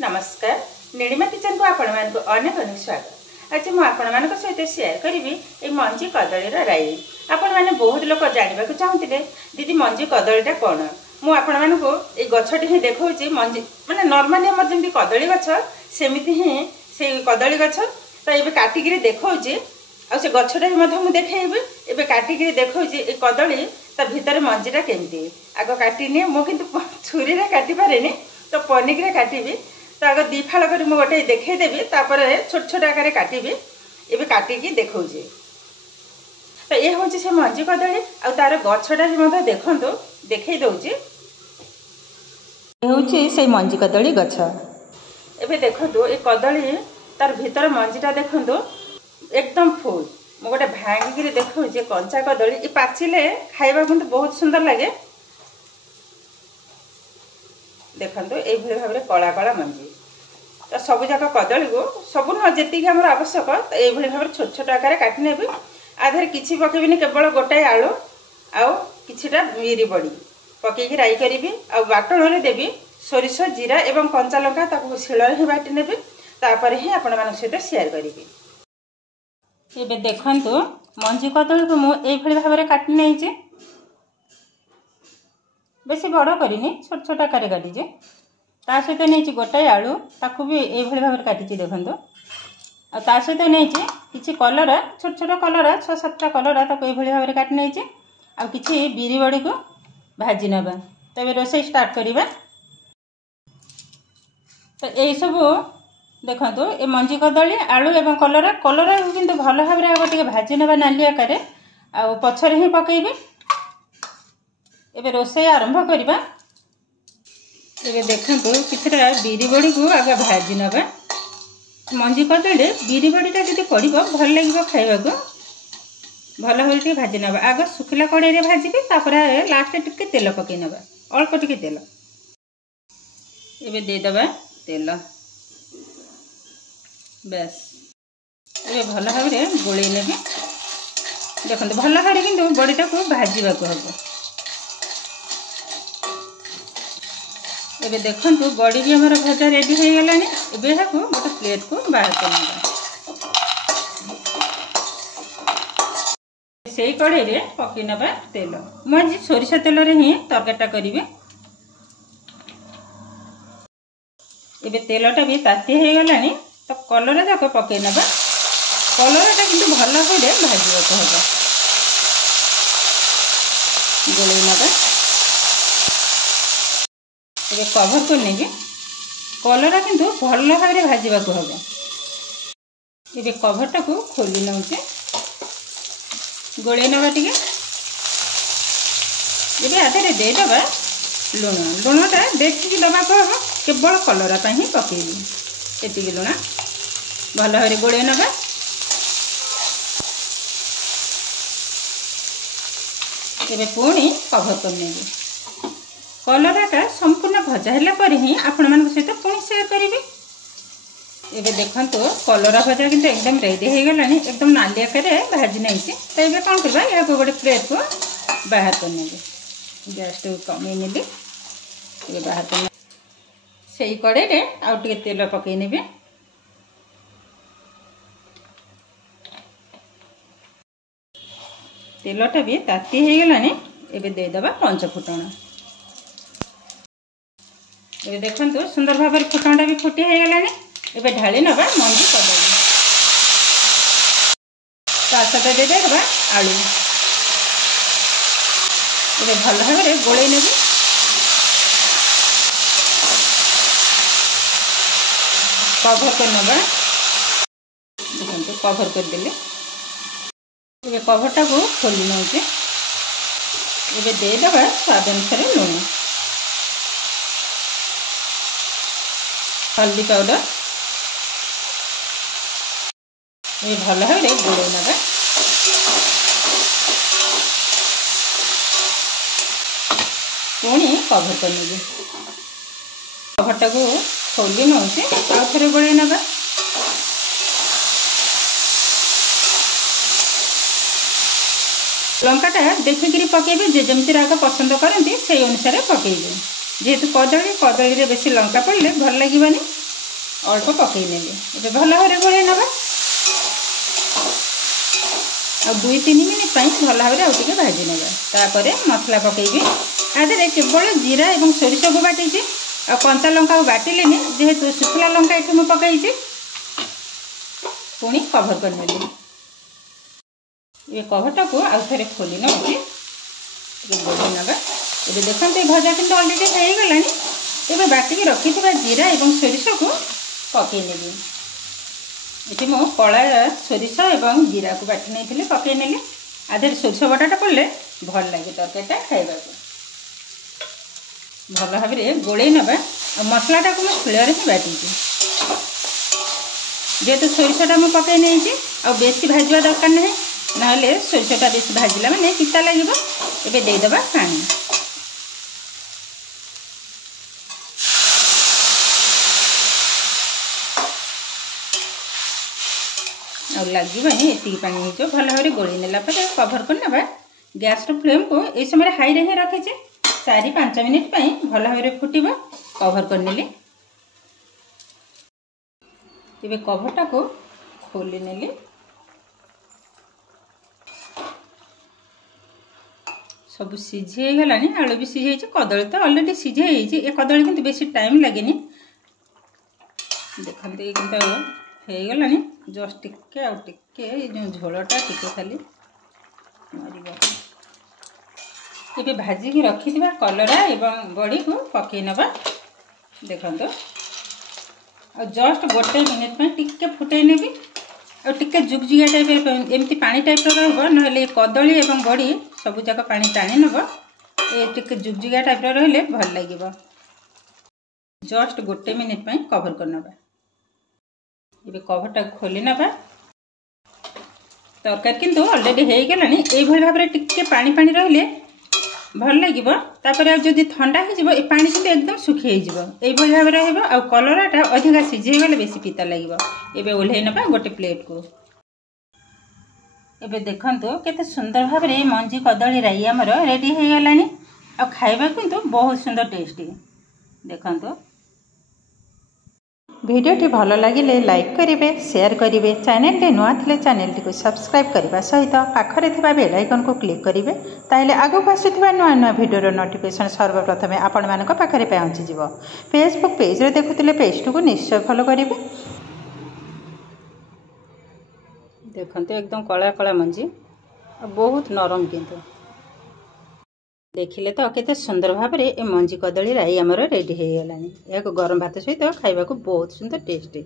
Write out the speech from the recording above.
नमस्कार नीलिमा किचन को आपण मानक अनेक अनेक स्वागत। आज मुझे आपण मान सहित शेयर करी ए मंजी कदलीर राई। आपण मैंने बहुत लोग जानवा चाहते दीदी मंजी कदलीटा कौन। मुझे आपण मानक ये गछटी ही देखा मंजी माने नॉर्मली आम जमी कदली गछ सेमती ही से कदली गछ तो ये काटिकी देखा से गछटा भी देखी ए काटिकी देखा कदली ता भितर मंजीटा केमती आग काटिनी मुझे छुरी काटि पारे तो पनिकी काटि तो आग दी फाड़ कर गोटे देखईदेवी छोट छोट आकार काटि ए काटिकी देखा तो ये हूँ से मंजी कदली आर गछटा भी देखु देखई दौची हूँ से मंजी कदली गछ एबे देखो ये कदली तार भीतर मंजीटा देखो एकदम फुल मु गोटे भांगिकी देखो कंचा कदली ये पाचिले खाइबा मत बहुत सुंदर लगे। देखो ये भाव में कला कला मंजी तो सब जाक कदली को सब न जी आम आवश्यक तो ये भाव में छोट छोट आकार काटि नेबी आधे किसी पकेबी केवल गोटाए आलू आउ किछिटा बिरी बड़ी पकईकी राई करी बाटण देवी सोरिष जीरा एवं कंचा लंका ताको शिल ही बाटी नेबी तापर ही आपण मान सहित शेयर करी। ये देखु मंजी कदली को मुझे भाव में काटि नहीं बेसी बड़ करनी छोट छोट आकार काटी ता सहित नहीं गोटाए आलू ताकू भी ये भाव में काटी देखो आ सहित नहीं कि कलरा छोट छोट कलरा 6-7टा कलरा ताको ये भाव में काटि नहीं आ कि बिरी बड़ी को भाजी नवा तब रोषे स्टार्ट करवा। तो यही सब देखो ये मंजी कदली आलू एवं कलरा कलरा किंतु भल भाव में आगे भाजी नवा नाली आकार आ पछरे ही पकेबे एबे रोषे आरंभ करवा। एबे देखो किछटा बिरी बड़ी को आगे भाजी नवा मंजी कदली बिरी बड़ीटा जी पड़ भल लगे खाइबा को भल भाव भाजी नवा आग सुखिला कड़ाई भाजी तापर लास्ट टिके तेल पकई नवा अल्प टिके तेल एबे देदबा तेल बस ये भल भाव में गोल ने देखो भल भाव में कि बड़ीटा को भाजवा को हम एबे देखो बड़ी भी हमारा भजा रेडी हो गला गोटे प्लेट को बाहर कर से कड़ाई रे पकई नवा तेल मुझे सोरिष तेल रे ही तरकारीटा करी। एबे तेलटा भी ताती हो गला तो कलरा जाक पकई नवा कलराटा किंतु भल भाव भाजवा को हम गोल नवा ये कभर कर नहीं कलरा किंतु भल भाव में भाजवा को हम ये कभरटा को खोली नौचे गोले नवा टे ये आधे देदबा लुण लुणटा देखिकी दबा को हम केवल कलरा ही पकेबी एति लुण भल भाव गोले नवा ये पुणी कभर कर नेबी कलराटा संपूर्ण भजा है ही आपण मान सहित पुणी शेयर करी। एबे देखो कलरा भजा किंतु एकदम रेडी हो गला एकदम नाली आकार भाजी नहीं तो ये कौन करवा या गोटे प्लेट को बाहर कर नेबे गैस कमे नेबी ये बाहर कर से कड़े आउ टे तेल पकई नेबे तेलटा भी ताती हो गला एबे देदबा पंच फुटण ये देखो सुंदर भाव में फुटणटा भी फुटी हो गला एबे ढाली नवा मंजी कदली सहित देदेबा आलू ये भल भाव में गोले नेबी कभर कर नवा देखो कभर कर देले ये कभरटा को खोली नौचे ये देदबा स्वाद अनुसार लुण हल्दी पाउडर ये भल भाव में गोल नवा पुणी कभर कर नेबे कभरटा को खोली नौचे आउ थे गोल नवा लंकाटा देखिकी पकेबे जे जमती राग पसंद करती से अनुसार पकेबे जेहेतु कदली कदली बेसी लंका पड़े भल लगे अल्प पकई नेली ये भल भाव गोल नवा आ 2-3 मिनिट भल भाव आगे भाजी ना तापर मसला पकईबी आधे केवल जीरा और सोरिष को बाटी आ कंचा लंका बाटिलेनि जेहेतु शुखला लंका ये मुझे पकई पुणी कभर करनेली ये कभरटा को आउ थे खोली नौकरी गोल नवा ये देखते भजा कि अलरेडी हो गलानी ये बाटिकी रखी जीरा और सोरिष को पकई नेली ये मो कला सोरिष और जीरा को बाटी नहीं पकई नेली आधे सोरिष बटाटा पड़े भल लगे तरकारीटा खाइबा भल भाव गोल नवा मसलाटा को शिल ही बाटी जेहेतु सोरिषटा मुझे पकई नहीं आ बेसी भाजवा दरकार ना ना सोरिषटा बेसी भाजिला माने पिता लगे ये देदेबा पानी और लगे ये पानी हो भल भाव गोली नेला कभर कर गैस फ्लेम को ये समय हाई रे रखीचे 4-5 मिनिट भल भाव फुटब कभर करनेली ये कभरटा को खोली नेली सब सीझे गलानी आलू भी सीझे कदली तो अलरेडी सीझे ये कदली किंतु बेसी टाइम लगे देखते ये किंतु हो गलानी जस्ट टिके आउ टिके जो झोलटा टिके खाली मर ये भाजिकी रखी कलरा एवं बड़ी को पकई नवा देखो और जस्ट गोटे मिनिट में टिके फुटई नेबी और टिके जुगजुगिया टाइप एमती पानी टाइप रहा ना कदली एवं बड़ी सबुजाक पानी टाणी नब ये टिके जुगजुगिया टाइप रही भल लगे जस्ट गोटे मिनिट में कभर कर नवा ये कभरटा खोली नवा तरकारी किंतु अलरेडी हो गलानी ये भाव में टिके पानी पानी रहिले भल लगे जदि ठंडा हो पानी किंतु एकदम सुखी ये भाव में आ कलराटा अधिका सीझे गले बेसी पिता लगे ये ओल्हे नवा गोटे प्लेट को ये देखो केते सुंदर भाव में मंजी कदली राई आमर रेडी हो गलानी आ खाइबा किंतु बहुत सुंदर टेस्टी देखो भिडियोटी भल लगे लाइक करेंगे शेयर करेंगे चैनल टे नुआ थे चैनल टी सब्सक्राइब करने सहित पाखरे बेल आइकन को क्लिक करेंगे ताइले आगक आसुवा नुआ नुआ भिडियो नोटिफिकेशन सर्वप्रथमे आपण मान पाखरे पहुँचीज फेसबुक पेज रे देखुले पेज को निश्चय फॉलो करेंगे देखते एकदम कला कला मंजी बहुत नरम किंतु देखिले तो केते सुंदर भाव में ये मंजी कदली राई आमर रेडी हो गलानी या गरम भात सहित खाइबा को बहुत सुंदर टेस्टी।